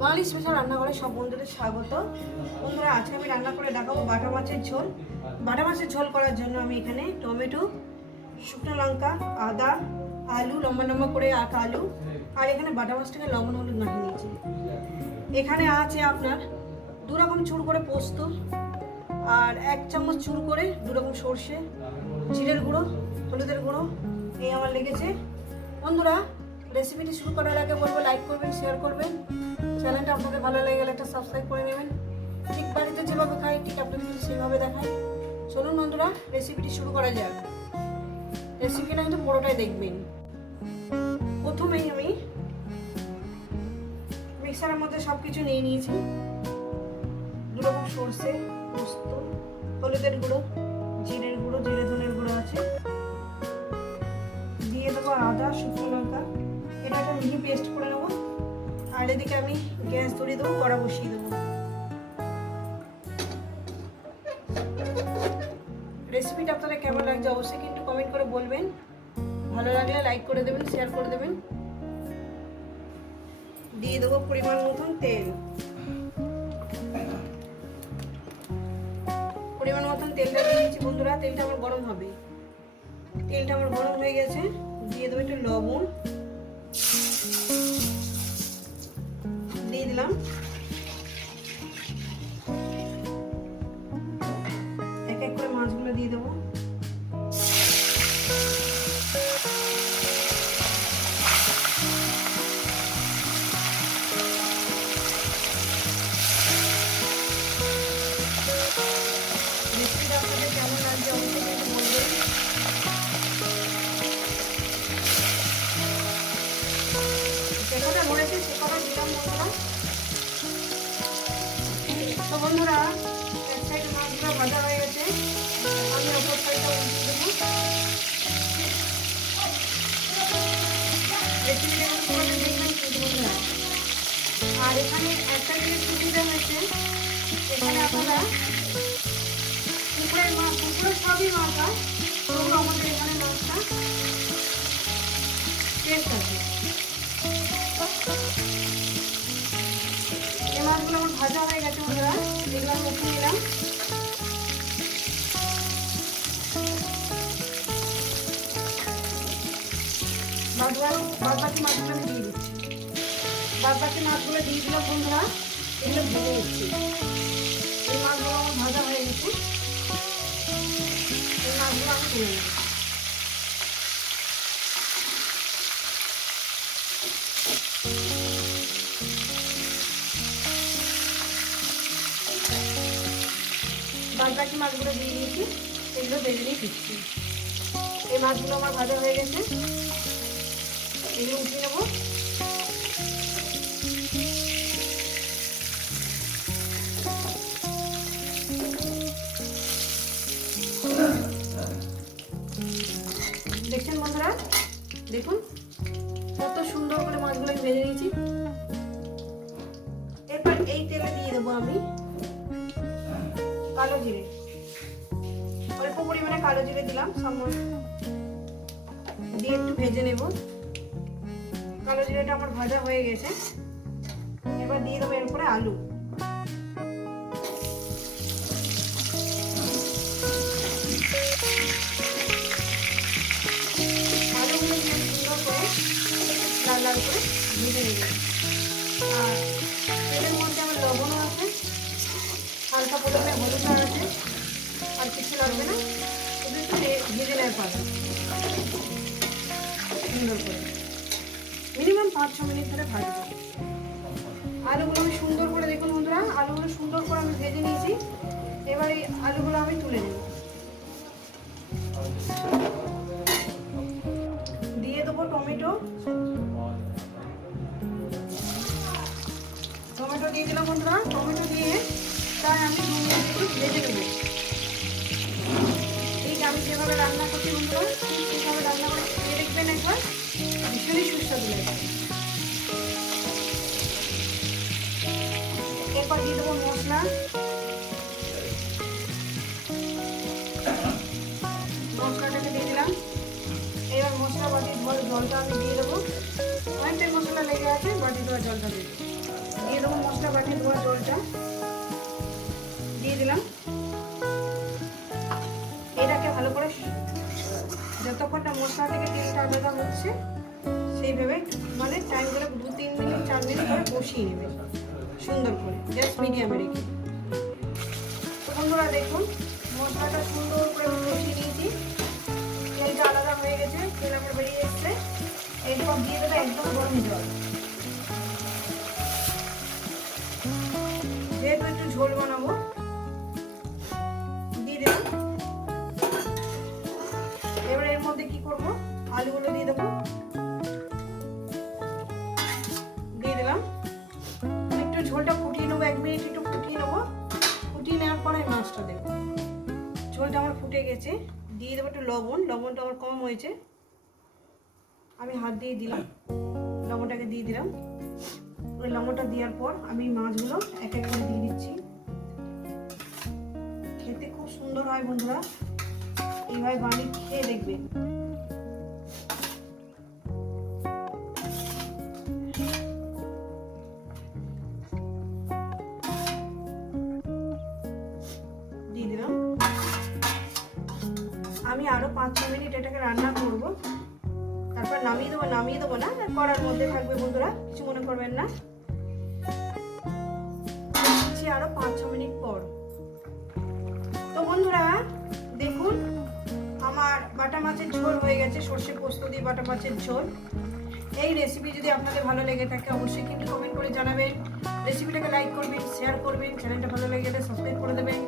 বাঙালি special রান্নাঘরে সব বন্ধুদের স্বাগত। বন্ধুরা, আজকে আমি রান্না করে দেখাবো বাটা মাছের ঝোল। বাটা মাছের ঝোল করার জন্য আমি এখানে টমেটো, শুকনো লঙ্কা, আদা, আলু, লম্বা লম্বা করে আট আলু, আর এখানে বাটা মাছটাকে লবণ হলুদ মাখিয়ে নিয়েছি। এখানে আছে আপনার দু রকম চুর করে পোস্ত, আর এক চামচ চুর করে দু রকম সর্ষে, জিরের গুঁড়ো, হলুদের গুঁড়ো, এই আমার লেগেছে। বন্ধুরা রেসিপিটি শুরু করার আগে বলব লাইক করবেন শেয়ার করবেন। চ্যানেলটা আপনাদের ভালো লেগে গেলে একটা সাবস্ক্রাইব করে নেবেন। ঠিক বাড়িতে যেভাবে খাই, ঠিক আপনাদের সেইভাবে দেখাই। চলুন বন্ধুরা রেসিপিটি শুরু করা যাক। রেসিপিটা কিন্তু পুরোটাই দেখবেন। প্রথমেই আমি মিক্সারের মধ্যে সব কিছু নিয়ে নিয়েছি। দু রকম সর্ষে, পোস্ত, হলুদের গুঁড়ো, জিরের গুঁড়ো, জিরে ধনের গুঁড়ো আছে। দিয়ে দেবো আদা, শুকনো লঙ্কা। এটা একটা মিহি পেস্ট করে নেব। আর এদিকে আমি গ্যাস ধরিয়ে দেবো, কড়া বসিয়ে দেবো। রেসিপিটা আপনারা কেমন লাগছে অবশ্যই কিন্তু কমেন্ট করে বলবেন। ভালো লাগলে লাইক করে দেবেন শেয়ার করে দেবেন। দিয়ে দেবো পরিমাণ মতন তেল। পরিমাণ মতন তেলটা দিয়ে দিচ্ছি বন্ধুরা, তেলটা আমার গরম হবে। তেলটা আমার গরম হয়ে গেছে। দিয়ে দেবো একটু লবণ। এক এক করে মাছগুলো দিয়ে দেবো। বলবেন। যেখানে মরেছে সে কথা দিলাম বন্ধুরা তো বন্ধুরা এক সাইড মাছগুলো ভাজা হয়ে গেছে। আমি বন্ধুরা। আর এখানে একটা সুবিধা হয়েছে। এখানে আপনারা পুকুরের মাছ পুকুরের সবই মাছ হয়। তবু আমাদের এখানে মাছটা আমার ভাজা হয়ে গেছে বন্ধুরা। এগুলো উঠিয়ে নিলাম। বাদ বাকি মাছগুলো আমি দিয়ে দিচ্ছি। বাদ বাকি মাছগুলো দিয়ে দিলাম বন্ধুরা। এগুলো ভেজে নিচ্ছি। এই মাছগুলো আমার ভাজা হয়ে গেছে। এই মাছগুলো আমি বাদ মাছগুলো দিয়ে দিয়েছি, এগুলো বেজে নিয়ে দিচ্ছি এই মাছগুলো আমার ভাজা হয়ে গেছে। এগুলো উঠিয়ে নেব। কালো জিরে। অল্প পরিমাণে কালো জিরে দিলাম, সামান্য। দিয়ে একটু ভেজে নেব। কালো জিরেটা আমার ভাজা হয়ে গেছে। এবার দিয়ে দেবো এর উপরে আলু। করে লাল লাল করে ভেজে নেব। আর কিছু লাগবে না। শুধু একটু ভেজে নেওয়ার পাবে। সুন্দর করে। মিনিমাম পাঁচ ছ মিনিট ধরে ভাজবো আলুগুলো আমি সুন্দর করে দেখুন বন্ধুরা, আলুগুলো সুন্দর করে আমি ভেজে নিয়েছি। এবার এই আলুগুলো আমি তুলে নেব। দিয়ে দেবো টমেটো। টমেটো দিয়ে দিলাম বন্ধুরা। টমেটো দিয়ে তাই আমি ভেজে নেব। যেভাবে রান্না করছি বন্ধুরা ঠিক রান্না করে খেয়ে দেখবেন একবার। ভীষণই সুস্বাদু লাগে। এরপর দিয়ে দেবো মশলা। মশলাটাকে দিয়ে দিলাম। এবার মশলা বাটির জল জলটা আমি দিয়ে দেবো। অনেকটাই মশলা লেগে আছে বাটি দেওয়া জলটা দিয়ে দিয়ে দেবো বাটি ধোয়া জলটা। দিয়ে দিলাম। যতক্ষণ না মশলা থেকে তেলটা আলাদা হচ্ছে সেইভাবে মানে টাইম করে দু, তিন মিনিট, চার মিনিট করে বসিয়ে নেবে। সুন্দর করে জাস্ট মিডিয়ামে রেখে। তো বন্ধুরা দেখুন, মশলাটা সুন্দর করে বসিয়ে নিয়েছি। তেলটা আলাদা হয়ে গেছে, তেল আমার বেরিয়ে এসছে। এরপর দিয়ে দেবে একদম গরম জল। যেহেতু একটু ঝোল বানাবো আলুগুলো দিয়ে দেবো। দিয়ে দিলাম। একটু ঝোলটা ফুটিয়ে নেব, এক মিনিট একটু ফুটিয়ে নেব। ফুটিয়ে নেওয়ার পরে মাছটা দেবো। ঝোলটা আমার ফুটে গেছে। দিয়ে দেবো একটু লবণ। লবণটা আমার কম হয়েছে। আমি হাত দিয়ে দিলাম। লবণটাকে দিয়ে দিলাম। ওই লবণটা দেওয়ার পর আমি মাছগুলো এক এক করে দিয়ে দিচ্ছি। খেতে খুব সুন্দর হয় বন্ধুরা। এইভাবে বানিয়ে খেয়ে দেখবেন। আমি আরও পাঁচ, ছ মিনিট এটাকে রান্না করব। তারপর নামিয়ে দেবো নামিয়ে দেবো না করার মধ্যে থাকবে বন্ধুরা, কিছু মনে করবেন না। দিচ্ছি আরও পাঁচ, ছ মিনিট পর। তো বন্ধুরা, দেখুন, আমার বাটা মাছের ঝোল হয়ে গেছে, সর্ষে পোস্ত দিয়ে বাটা মাছের ঝোল। এই রেসিপি যদি আপনাদের ভালো লেগে থাকে, অবশ্যই কিন্তু কমেন্ট করে জানাবেন। রেসিপিটাকে লাইক করবেন শেয়ার করবেন চ্যানেলটা ভালো লেগে গেলে সাবস্ক্রাইব করে দেবেন।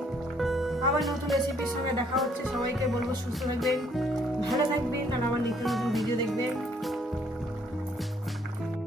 আবার নতুন রেসিপির সঙ্গে দেখা হচ্ছে। সবাইকে বলব সুস্থ থাকবেন, ভালো থাকবেন, আর আমার নিত্য নতুন ভিডিও দেখবেন।